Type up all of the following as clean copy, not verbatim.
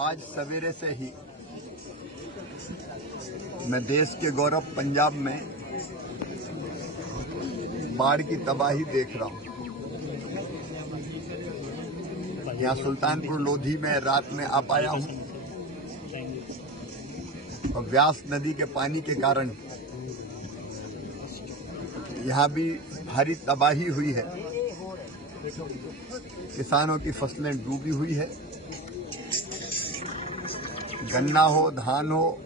आज सवेरे से ही मैं देश के गौरव पंजाब में बाढ़ की तबाही देख रहा हूं। यहाँ सुल्तानपुर लोधी में रात में आ पाया हूं और व्यास नदी के पानी के कारण यहाँ भी भारी तबाही हुई है। किसानों की फसलें डूबी हुई है। गन्ना हो, धान हो,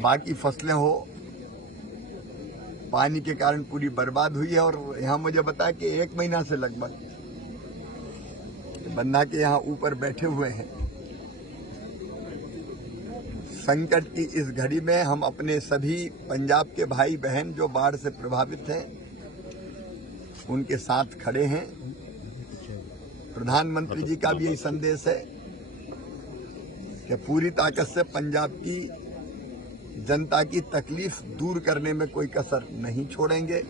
बाकी फसलें हो, पानी के कारण पूरी बर्बाद हुई है। और यहाँ मुझे बताया कि 1 महीना से लगभग बन्ना के यहाँ ऊपर बैठे हुए हैं। संकट की इस घड़ी में हम अपने सभी पंजाब के भाई बहन जो बाढ़ से प्रभावित हैं उनके साथ खड़े हैं। प्रधानमंत्री जी का भी यही संदेश है कि पूरी ताकत से पंजाब की जनता की तकलीफ दूर करने में कोई कसर नहीं छोड़ेंगे।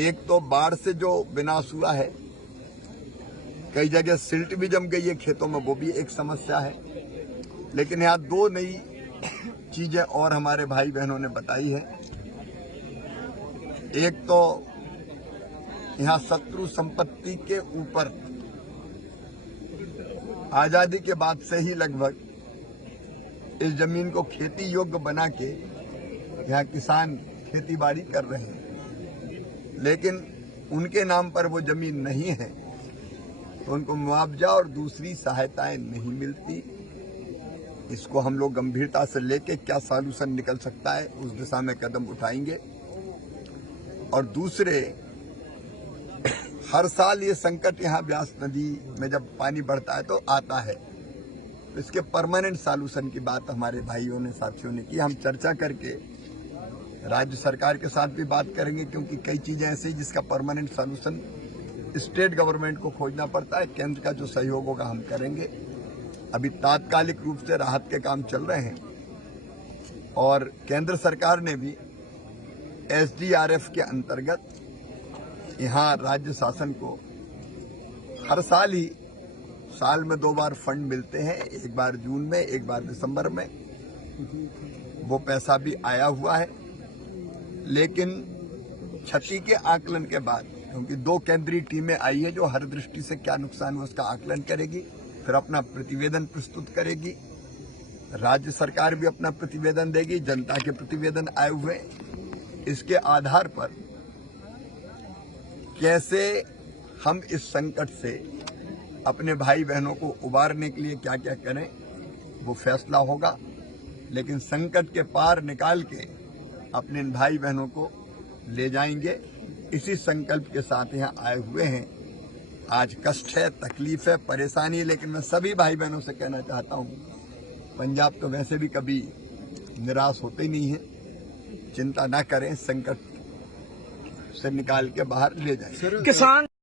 एक तो बाढ़ से जो विनाश हुआ है, कई जगह सिल्ट भी जम गई है खेतों में, वो भी एक समस्या है। लेकिन यहाँ 2 नई चीजें और हमारे भाई बहनों ने बताई है। एक तो यहाँ शत्रु संपत्ति के ऊपर आजादी के बाद से ही लगभग इस जमीन को खेती योग्य बना के यहाँ किसान खेती बाड़ी कर रहे हैं, लेकिन उनके नाम पर वो जमीन नहीं है तो उनको मुआवजा और दूसरी सहायताएं नहीं मिलती। इसको हम लोग गंभीरता से लेके क्या सॉल्यूशन निकल सकता है उस दिशा में कदम उठाएंगे। और दूसरे, हर साल ये संकट यहाँ व्यास नदी में जब पानी बढ़ता है तो आता है, तो इसके परमानेंट सॉल्यूशन की बात हमारे भाइयों ने, साथियों ने की। हम चर्चा करके राज्य सरकार के साथ भी बात करेंगे, क्योंकि कई चीजें ऐसी जिसका परमानेंट सॉल्यूशन स्टेट गवर्नमेंट को खोजना पड़ता है। केंद्र का जो सहयोग होगा हम करेंगे। अभी तात्कालिक रूप से राहत के काम चल रहे हैं और केंद्र सरकार ने भी SDRF के अंतर्गत यहाँ राज्य शासन को हर साल ही, साल में 2 बार फंड मिलते हैं, एक बार जून में, एक बार दिसंबर में। वो पैसा भी आया हुआ है, लेकिन क्षति के आकलन के बाद, क्योंकि 2 केंद्रीय टीमें आई है जो हर दृष्टि से क्या नुकसान हुआ उसका आकलन करेगी, फिर अपना प्रतिवेदन प्रस्तुत करेगी। राज्य सरकार भी अपना प्रतिवेदन देगी, जनता के प्रतिवेदन आए हुए। इसके आधार पर कैसे हम इस संकट से अपने भाई बहनों को उबारने के लिए क्या क्या करें वो फैसला होगा। लेकिन संकट के पार निकाल के अपने भाई बहनों को ले जाएंगे, इसी संकल्प के साथ यहाँ आए हुए हैं। आज कष्ट है, तकलीफ है, परेशानी है, लेकिन मैं सभी भाई बहनों से कहना चाहता हूँ, पंजाब तो वैसे भी कभी निराश होते ही नहीं है। चिंता ना करें, संकट से निकाल के बाहर ले जाएं। किसान